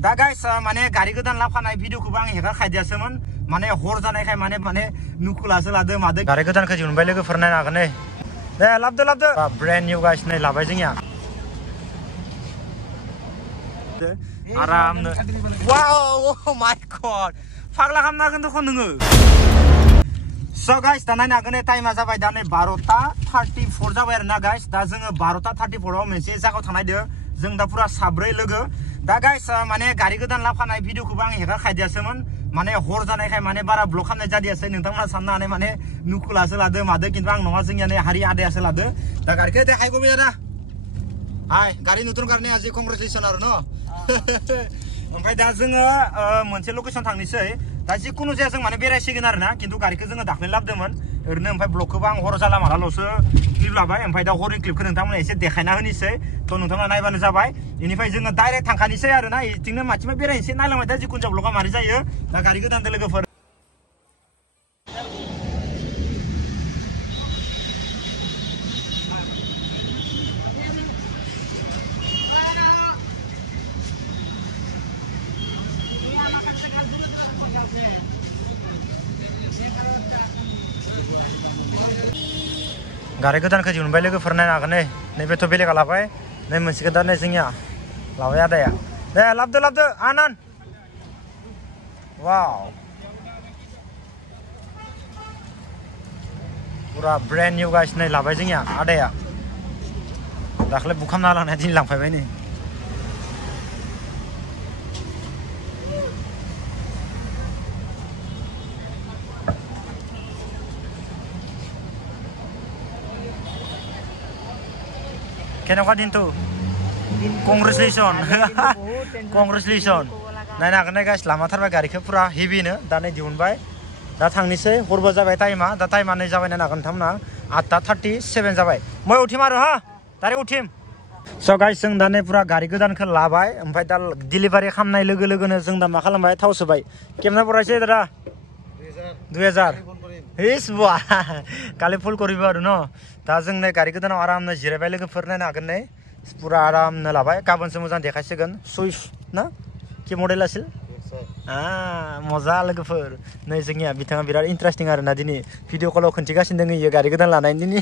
दा गाइस माने गारि गोदान लाफानाय भिडिअखौबो आं हेगार खायदियासोमोन माने हर जानायखाय माने नुखुलासो लादो मादो गारि गोदानखौ दिहुनबाय लोगोफोर नायनो हागोन नै दे लाबदो ब्रेन्ड निउ गाइस नै लाबाय जोंनिया आरामनो वाव ओ माय गॉड फागला खामना हागोन दखन नोङो सो गाइस दा नायनो हागोन टाइमा जाबाय दा नै 12:34 जाबाय आरोना गाइस दा जोङो 12:34 आव मोनसे जायगायाव थांनायदो जों दा पुरा साब्रै लोगो दा गाइस माने गारि गोदान लाफानाय भिडिअखौबो आं हेगार खायदियासोमोन माने हर जानायखाय माने बारा ब्लग खालामनाय जादियासै नोंथांमोना साननो हानाय माने नुखुलासो लादो मादो खिन्थु आं नङा जोंनिया नै हारि आदायासो लादो दा गारिखौ दे हायगो बेदा हाय गारि नुथुन गारने आज कंग्रेचुलेसन आरो न ओमफ्राय दा जोङो मोनसे लकेसन थांनोसै दा जिखुनु जाया जों माने बेरायसिगोन आरोना खिन्थु गारिखौ जोङो दाख्लै लाबोदोंमोन ओरैनो ओमफ्राय ब्लगखौबो आं हर जाला मालाल'सो क्लिप लाबाय ओमफ्राय दा हरनि क्लिपखौ नोंथांमोना एसे देखायना होनोसै थ' नोंथांमोना नायबानो जाबाय बेनिफ्राय जोङो डाइरेक्ट थांखानोसै आरोना इथिंनो माथिंबा बेरायनोसै नायलांबाय दा जिखुनु जा ब्लगा मारै जायो दा गारि गोदानदो लोगोफोर गारि गोदानखौ दिहुनबाय लोगोफोर नायनो हागोन नै नैबेथ' बेलेगा लाबाय नै मोनसेखौ दा नै जोंनिया लाबाय आदाया दे लाबदो आनान वाव पुरा ब्रेन्ड निउ गाइस नै लाबाय जोंनिया आदाया दाख्लै बुखामना लांनाया दिनै लांफायबाय नै Kenapa dintu? Congratulations, congratulations. Naik nak naik guys, lama terbaik hari ke pura heavy ne, dan ini diunbai. Dah thang ni se, horba jabai time dah time ane jabai naik nak tham na, 8:37 jabai. Mau utim aru ha? Tarik utim. So guys, जों दा नै पुरा गारि गोदानखौ लाबाय ओमफ्राय दा delivery खालामनाय लोगो लोगोनो जों दा मा खालामबाय थाव सोबाय केमना परायसे दादा 2000 हिस बुआ काले फुल करिबो आरो न दा जों नै गारि गोदानाव आरामनो जिरायबाय लोगोफोर नायनो हागोन नै पुरा आरामनो लाबाय गाबोनसो मोजां देखायसिगोन सुइफ्ट ना कि मडेल आसिल मजा लोगोफोर नै जोंनिया बिथाङा बिराद इन्टारेस्टिं आरो ना दिनै भिडिअ कलाव खोन्थिगासिनो दङ इयो गारि गोदान लानायनि दिनै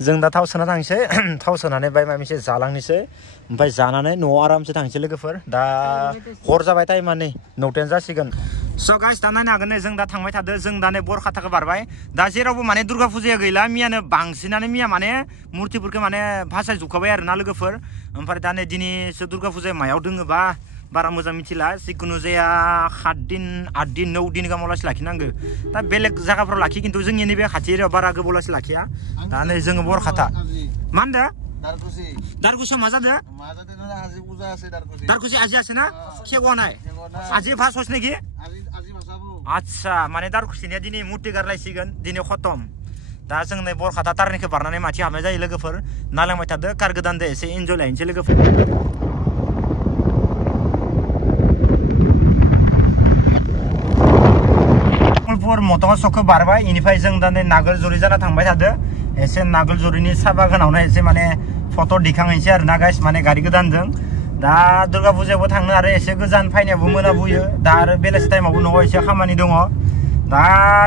जों दा थाव सोना थांसै थाव सोनानै बाय माबा मोनसे जालांनोसै ओमफ्राय जानानै न'आव आरामसे थांसै लोगोफोर दा हर जाबाय टाइमा नै 9:10 जासिगोन स' गाइस दा नायनो हागोन नै जों दा थांबाय थादो जों दा नै बरखाताखौ बारबाय दा जेरावबो माने दुर्गा फुजाया गैला मियानो बांसिनानो मिया माने मुर्तिफोरखौ माने भासाय जुखाबाय आरो ना लोगोफोर ओमफ्राय दा नै दिनैसो दुर्गा फुजाया मायाव दोङोबा बारा मोजां मिथिला जिखुनु जाया 7 दिन 8 दिन 9 दिन गामावलासि लाखिनांगो दा बेलेग जायगाफोराव लाखि खिन्थु जोंनि नैबे खाथि एरियायाव बारा गोबावलासि लाखिया दा नै जोङो बरखाता मा होनदो दारकुसि मा जादो दारकुसि आजि আছে ना खेगनाय आजि फास हस नेকি आच्छा माने दारकुसिनिया दिनै मुर्ति गारलायसिगोन दिनै खतम दा जों नै बरखाता टार्निखौ बारनानै माथि हाबनाय जायो लोगोफोर नालांबाय थादो कार गोदानदो एसे एन्जय लायनोसै लोगोफोर मटका सकखौ बारबाय इनिफ्राय जों दा नै नागोलजुरि जाना थांबाय थादो एसे नागोलजुरिनि साहा बागानावनो एसे माने फट' दिखांहैनोसै आरो ना गाइस माने गारि गोदानजों दा दुर्गा फुजायावबो थांनो आरो एसे गोजान फैनायावबो मोनाबुयो दा आरो बेलासि टाइमावबो न'आव एसे खामानि दङ दा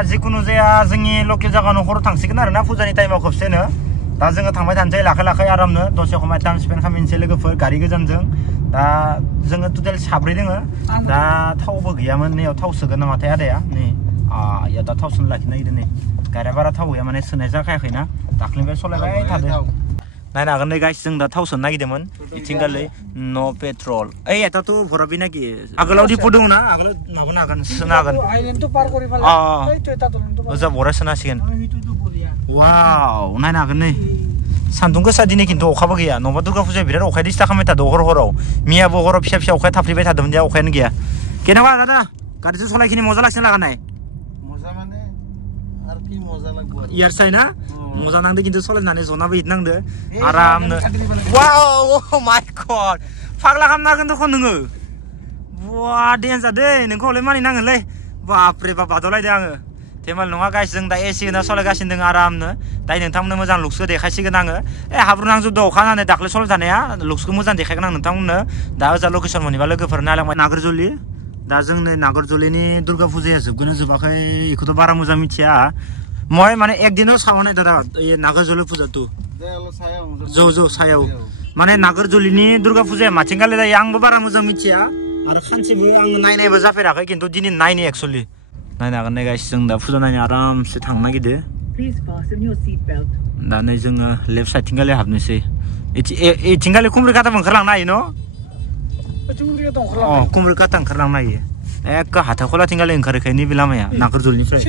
जिखुनु जाया जोंनि लकेल जायगायाव हराव थांसिगोन आरो ना फुजानि टाइमाव खेबसेनो दा जोङो थांबाय थानोसै लाखै आरामनो दसे खमाय टाइम स्पेन्ड खालामनोसै लोगोफोर गारि गोजानजों दा जोङो टटेल साब्रै दोङो दा थावबो गैयामोन नैयाव थाव सोगोन नामाथाय आदाया नै या दा थाव सोनो लाखिनो नागिरदों नै गारिया बारा थाव गैया माने सोनाय जाखायाखैना दाख्लैनिफ्राय सलायबाय थादो नायनो हागोन नै गाइस जों दा थाव सोनो नागिरदोंमोन इथिंगालै न' पेट्रल ओइ एटाथ' भराबि नाकि आगोलाव दिपु दङ ना आगोलाव माबानो हागोन सोनो हागोन ओजा भरा सोनो हासिगोन वाव नायनो हागोन नै सान्दुं गोसा दिनै खिन्थु अखाबो गैया नङाबा दुर्गा फुजाया बिराद अखाया दिस्टार्ब खालामबाय थादों हराव मियाबो हराव फिसा फिसा अखाया थाफ्लिबाय थादोंमोन दे अखायानो गैया केनेबा दादा गारिजों सलायखिनि मजा लाखिनो लागानाय मजा माने आरो कि मजा लागबो यार साइना मजा नांदो खिन्थु सलायनानै जनाबो हिट नांदो आरामनो वाव ओ माय गॉड फागला खामना हागोन दखन नोङो वा डेन्जार दे नोंखौ हले मानि नांगोनलै बाप रे बाप बादलायदो आङो थेमाल नङा गाइस जों दा एसि होना सालायगासिनो दङ आरामनो दायो नोंथांमोननो मोजां लुक्सखौ देखायसिगोन आङो हाब्रु नांजोबदो अखा हानानै दाख्लै सल जानाया लुक्सखौ मोजां देखायगोन आं नोंथांमोननो दा ओजा लकेसन मोनैबा लोगोफोर नायलांबाय नागरजुलि दा जोंनि नागरजुलिनि दुर्गा फुजाया जोबगोन जोबाखै बेखौथ' बारा मोजां मिथिया মই মানে একদিনও চাওয়া নাই দাদা এই নাগরজলি পূজাটো ज' सायाव माने नागरजुलिनि दुर्गा फुजाया माथिंगाले जायो आंबो बारा मोजां मिथिया आरो खानसेबो आं नायनायबो जाफेराखै खिन्थु दिनै नायनो एक्चुअली नायनो हागोन गाइस जों दा फुजा नायनो आरामसे थांनो नागिरदो दा नै जोङो लेफ्ट साइडथिंगाले हाबनोसै इथिंगाले कुमरिकाता ओंखारलांनो हायो न' कुमरिकाता ओंखारलांनो हायो एक हाथाखला थिंगाले ओंखारखाय नैबे लामाया नागरजुलिनिफ्राय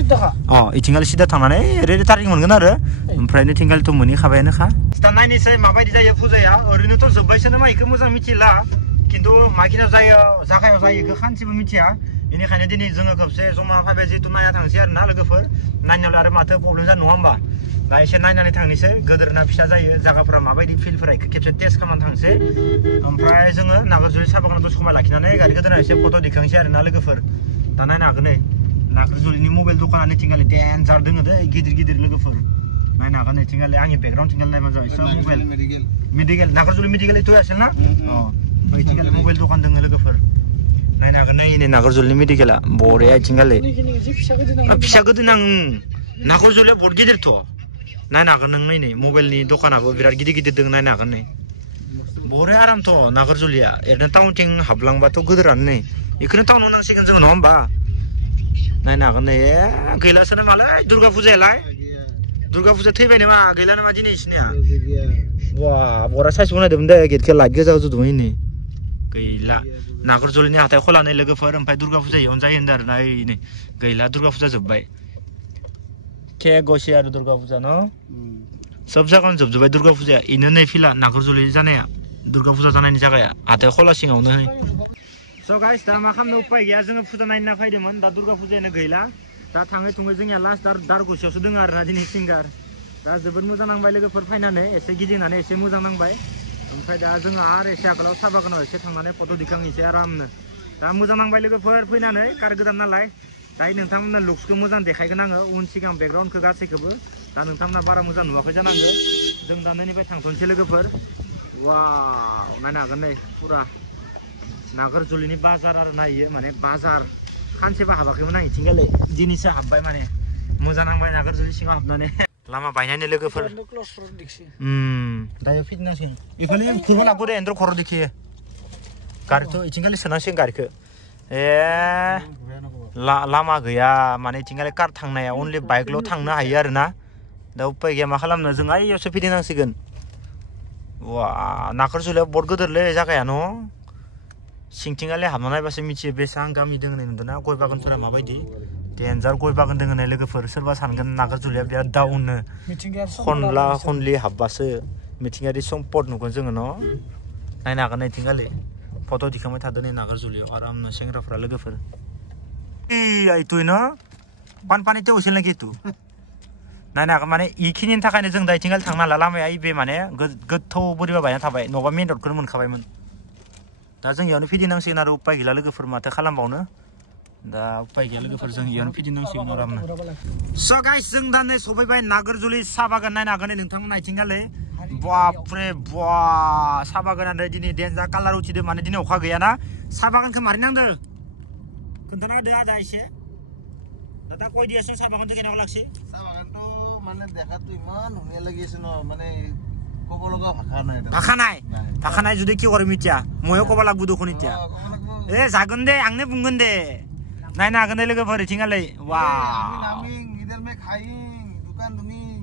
इथिंगाले सिदा थांनानै ओरैनो थारिख मोनगोन आरो ओमफ्रायनो थिंगालेथ' मोनहैखाबायानोखा दा नायनोसै माबायदि जायो फुजाया ओरैनोथ' जोब्बायसोनो मा इखौ मोजां मिथिला खिन्थु माखिनाव जायो जागायाव जायो इखौ खानसेबो मिथिया बेनिखायनो दिनै जोङो खेबसे जमा फैबाय जिहेतु नायना थांसै आरो ना लोगोफोर नायनायाव आरो माथो प्रब्लेम जानो नङा होमबा दा एसे नायनानै थांनोसै गोदोर ना फिसा जायो जागाफोरा माबायदि फिल्डफोरा इखौ खेबसे टेस्ट खालामनानै थांसै ओमफ्राय जोङो नागरजुलि साहा बागानाव समाय लाखिनानै गारि गोदोना एसे फट' दिखांसै आरो ना लोगोफोर दा नायनो हागोन नै नागरजुलिनि मबाइल दखाना थिंगाले डेन्जार दोङो दै गिदिर गिदिर लोगोफोर नायनो हागोन थिंगाले आंनि बेकग्राउन्ड थिंगाले नायबानो जाबाय सब मबाइल मेडिकेल नागरजुलि मेडिकेल इथ' आसेल ना बै थिंगाले मबाइल दखान दोङो लोगोफोर नायनो हागोन नै नागरजुलिनि मेडिकेला बरिया थिंगाले फिसा गोदोना नागरजुलिया बहुत गिदिरथ' नायनो हागोन नों नै मबाइलनि दखानाबो बिराद गिदिर गिदिर दोङो नायनो हागोन नै बरिया आरामथ' नागरजुलिया ओरैनो टाउनथिं हाबलांबाथ' गोदोरानो नै बेखौनो टाउनाव नांसिगोन जोङो नङा होमबा नायनो हागोन नै गैलासो नामालाय दुर्गा फुजायालाय दुर्गा फुजा थैबाय नामा गैला नामा दिनै इसिनिया वा बरा साइज बनायदोंमोन दे गेटखौ लाइट गोजा होजोबदोंमोन नै गैला नागरजुलिनि हाथाय खलानै लोगोफोर ओमफ्राय दुर्गा फुजा इयावनो जायो होनदों आरो ना नै गैला दुर्गा फुजा जोब्बाय के गसे आरो दुर्गा फुजा न सब जायगायावनो जोबजोब्बाय दुर्गा फुजाया इनो नै फिला नागरजुलि जानाया दुर्गा फुजा जानायनि जागाया हाथाय खला सिङावनो स' गाइस दा मा खालामनो उपाय गैया जोङो फुजा नायनो फैदोंमोन दा दुर्गा फुजायानो गैला दा थाङै थुङै जोंनिया लास्ट दारगसेयावसो दङ आरोना दिनै सिंगार दा जोबोद मोजां नांबाय लोगोफोर फैनानै एसे गिदिंनानै एसे मोजां नांबाय ओमफ्राय दा जोङो आरो एसे आगोलाव साहा बागानाव एसे थांनानै फट' दिखांनोसै आरामनो दा मोजां नांबाय लोगोफोर फैनानै कार गोदान नालाय दायो नोंथांमोननो लुक्सखौ मोजां देखायगोन आङो उन सिगां बेकग्राउन्डखौ गासैखौबो दा नोंथांमोना बारा मोजां नुवाखै जानांगौ जों दा नैनिफ्राय थांथ'नोसै लोगोफोर वाव नायनो हागोन नै फुरा नागरजुलिनि बाजार आरो नायो माने बाजार खानसेबो हाबाखैमोन आं इथिंगाले दिनैसो हाबबाय माने मोजां नांबाय नागरजुलि सिङाव हाबनानै लामा बायनायनि लोगोफोर दायो फिदिंनांसिगोन इफोरनि खुरबा लाबो दे एन्ड्र खर' दिखियो गारिथ' इथिंगाले सोनांसिगोन गारिखौ लामा गैया माने इथिंगाले कार थांनाया अनलि बाइकल' थांनो हायो आरो ना दा उपाय गैया मा खालामनो जों आइयावसो फिदिंनांसिगोन वा नागरजुलिया बहुत गोदोरलै जागाया न' सिंथिंगाले हाबना नायबासो मिथियो बेसेबां गामि दोङो नुदोंना गय बागानफोरा माबायदि डेन्जार गय बागान दोङो नै लोगोफोर सोरबा सानगोन नागरजुलिया बिराद डाउननो खनला खनलि हाबबासो मिथिंगायारि सम्पद नुगोन जोङो न' नायनो हागोन नै इथिंगाले फट' दिखांबाय थादों नै नागरजुलियाव आरामनो सेंग्राफोरा लोगोफोर इथुय न' पानपानिते उसेल नाखि इथु नायनो हागोन माने इखिनिनि थाखायनो जों दा इथिंगाले थांनो हाला लामाया बे माने गोथौ बोरैबा बायना थाबाय नङाबा मेन रडखौनो मोनखाबायमोन दा जों इयावनो फिदिंनांसिगोन आरो उपाय गैला लोगोफोर माथो खालामबावनो दा उपाय गैया लोगोफोर जों इयावनो फिदिंनांसिगोन आरामनो स' गाइस जों दा नै सफैबाय नागरजुलि साहा बागान नायनो हागोन नोंथांमोना इथिंगाले बापरे बा साहा बागानानो दिनै डेन्जार कालार उथिदो माने दिनै अखा गैयाना साहा बागानखौ मारै नांदो खोन्थाना होदो आदा एसे दादा कय दियासो साहा बागानखौ केनेকুৱা लागছে साहा बागानটো মানে দেখাতো ইমান ধুনীয়া লাগি আছে ন মানে ক'ব লগা ভাষা নাই যদি কি কৰিম এতিয়া ময়ো ক'ব লাগিব দেখোন এতিয়া जागोन दे आंनो बुंगोन दे नायनो हागोन दे लोगोफोर इथिंगाले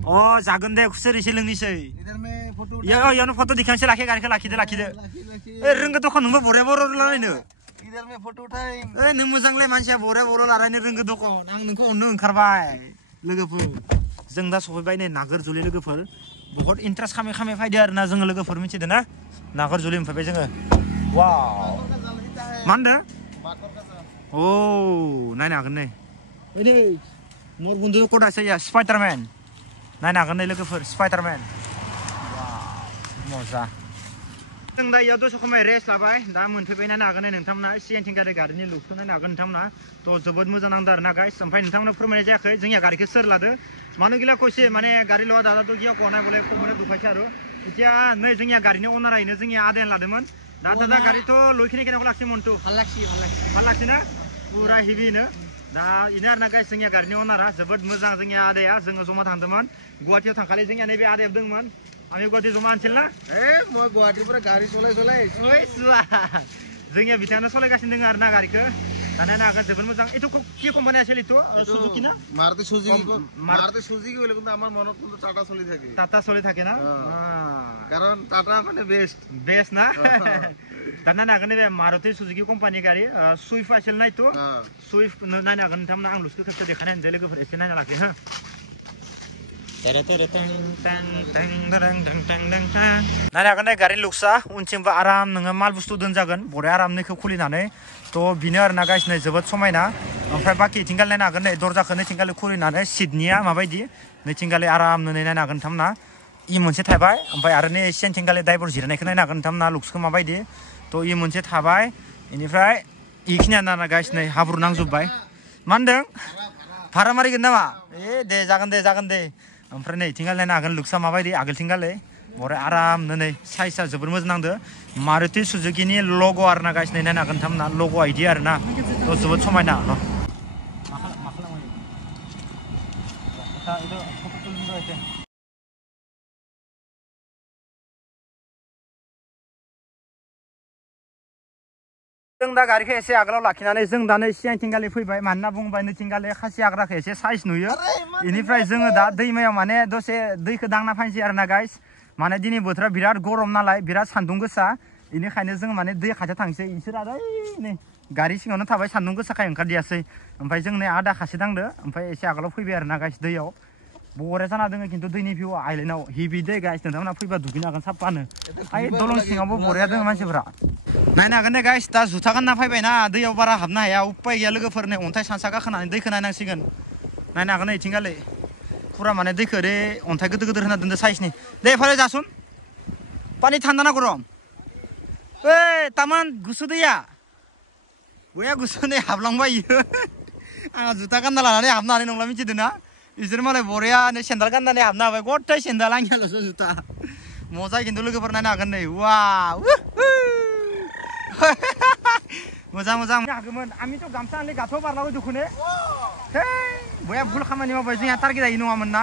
वाव जागोन दे खुसेर एसे लोंनोसै इयावनो फट' दिखांसै गारिखौ लाखिदो रोंगो दखन नोंबो बरिया बर' लारायनो नों मोजांलाय मानसिया बरिया बर' लारायनो रोंगो दखन आं नोंखौ अननो ओंखारबाय लोगोफोर जों दा सफैबाय नै नागरजुलि लोगोफोर बहुत इन्ट्रेस्ट खालामै फैदो आरो ना जोङो लोगोफोर मिथिदों ना नागरजुलि मोनफैबाय जोङो वाव मा होनदों अ नायनो हागोन नै मोर बन्धु क'ड আছে स्पाइडारमेन नायनो हागोन नै लोगोफोर स्पाइडारमेन वाव मजा जों दा इयाव दसे खमाय रेस्ट लाबाय दा मोनफैबाय नायनो हागोन नोंथांमोना सिगांथिं गारिनि लुकखौ नायनो हागोन नोंथांमोना थ' जोबोद मोजां नांदो आरोना गाइस ओमफ्राय नोंथांमोना फोरमायनाय जायाखै जोंनिया गारिखौ सोर लादो मानो गिला कइसे माने गारि लवा दादाथ' गियाव कनाय बले खमने दुखायसै आरो इতিয়া नै जोंनिया गारिनि अनारायनो जोंनिया आदायानो लादोंमोन दा दादा गारिथ' लयखिनि केनाखौ लाखियो मन्टु ভাল लाखियो ना पुरा हेभिनो दा इनो आरोना गाइस जोंनिया गारिनि अनारा जोबोद मोजां जोंनिया आदाया जोङो जमा थांदोंमोन गुवाहाटीयाव थांखालि जोंनिया नैबे आदाया दंमोन আমি গুৱাহাটী জমা আনছিল না মই গুৱাহাটীৰ পৰা গাড়ী চলাই जोंनिया बिथाङानो सलायगासिनो दङ आरोना गारिखौ दाना नागोन जोबोद मोजां एथ' কি কোম্পানি আছিল এটো সুজুকি না মারুতি সুজুকি বলে কিন্তু আমার মনত কিন্তু টাটা চলি থাকে না কারণ টাটা মানে বেস্ট না दाना नागोन बे मारुति सुजुकी কোম্পানি गाड़ी सुइफ्ट আছিল না এটো सुइफ्ट नायनो हागोन नोंथांमोना आं लुसखौ खेबसे देखायनानै होनोसै लोगोफोर एसे नायना लाखि हो नायनो हागोन गारिनि लुक्सा उनथिंबो आराम नोङो माल बुस्थु दोनजागोन बरिया आराम नैखौ खुलिनानै थ' बेनो आरोना गाइस नै जोबोद समायना ओमफ्राय बाखि इथिंगाल नायनो हागोन नै दरजाखौ नैथिंगालि खुलिनानै सिटनिया माबायदि नैथिंगालि आरामनो नायनो हागोन नोंथांमोना इ मोनसे थाबाय ओमफ्राय आरो नै सेनथिंगालि ड्राइभार जिरायनायखौ नायनो हागोन नोंथांमोना लुक्सखौ माबायदि थ' इ मोनसे थाबाय बेनिफ्राय इखिनियानो आरोना गाइस नै हाब्रु नांजोब्बाय मा होनदों भारा मारिगोन नामा दे जागोन दे ओमफ्राय नै इथिंगाल नायनो हागोन लुक्सा माबायदि आगोलथिंगालै बरे आरामनो नै साइजआ जोबोर मोजां नांदो मारुति सुजुकिनि लग' आरोना गाइस नै नायनो हागोन नोंथांमोना लग'आ इदि आरोना थ' जोबोद समायना जों दा गारिखौ एसे आगोलाव लाखिनानै जों दा नै सिगांथिंगालि फैबाय मानोना बुंबाय नैथिंगालि खासि आग्राखौ एसे साइज नुयो बेनिफ्राय जोङो दा दैमायाव माने दसे दैखौ दांना फायनोसै आरोना गाइस माने दिनै बोथोरा बिराद गरम नालाय बिराद सान्दुं गोसा बेनिखायनो जों माने दै खाथियाव थांसै इसोर आरो नै गारि सिङावनो थाबाय सान्दुं गोसाखाय ओंखारदियासै ओमफ्राय जों नै आदा खासि दांदो ओमफ्राय एसे आगोलाव फैबाय आरोना गाइस दैयाव बरिया जाना दङ खिन्थु दैनि भिउआ आइलेन्डआव हेभि दै गाइस नोंथांमोना फैबा दुगैनो हागोन साफानो आइ दलं सिङावबो बरिया दङ मानसिफोरा नायनो हागोन दे गाइस दा जुथा गानना फैबायना दैयाव बारा हाबनो हाया उपाय गैया लोगोफोर नै अन्थाइ सानसा गाखोनानै दैखौ नायनांसिगोन नायनो हागोन इथिंगालै पुरा माने दैखौ ओरै अन्थाइ गिदिर गिदिर होना दोनदो साइजनि दे फाले जासुन पानि ঠান্ডা ना गरम तामान गुसु दैया बया गुसु नै हाबलांबाय इयो आंहा जुथा गानना लानानै हाबनो हानाय नंला मिथिदों ना इसोर मालाय बरियानो सेन्देल गाननानै हाबनो हाबाय गथाय सेन्देल आंनियाल'सो जुथा मजा खिन्थु लोगोफोर नायनो हागोन नै वाव मोजां हागौमोन आंथ' गामसा आनलै गाथ'आव बारलाबाय दुखुने बया भुल खामानि मावबाय जोंहा टारगेट आइ नङामोन ना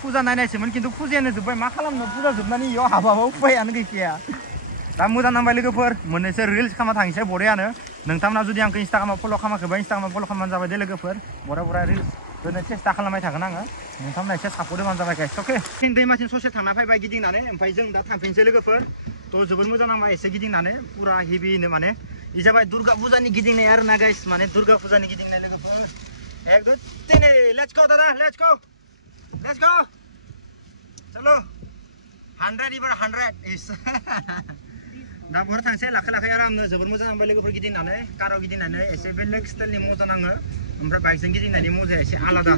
फुजा नायनायसोमोन खिन्थु फुजायानो जोब्बाय मा खालामनो फुजा जोबनानै इयाव हाबाबो उपायानो गैखाया दा मोजां नांबाय लोगोफोर मोननैसो रिल्स खालामना थांसै बरियानो नोंथांमोना जुदि आंखौ इन्स्टाग्रामाव फल' खालामाखैबा इन्स्टाग्रामाव फल' खालामबानो जाबाय दे लोगोफोर बरिया रिल्स दोननो सेस्था खालामबाय थागोन आङो नोंथांमोना एसे सापर्ट होबानो जाबाय गाइस अके दैमासिम ससे थांना फैबाय गिदिंनानै ओमफ्राय जों दा थांफिनसै लोगोफोर थ' जोबोद मोजां नांबाय एसे गिदिंनानै पुरा हेभिनो माने इ जाबाय दुर्गा फुजानि गिदिंनाय आरोना गाइस माने दुर्गा फुजानि गिदिंनाय लोगोफोर एकदम तिने let's go Dada let's go चलो 100 इबार 100 इस दा बहा थांसै लाखै आरामनो जोबोद मोजां नांबाय लोगोफोर गिदिंनानै काराव गिदिंनानै एसे बेलेग स्टाइलनि मजा नाङो ओमफ्राय बाइकजों गिदिंनायनि मजाया एसे आलादा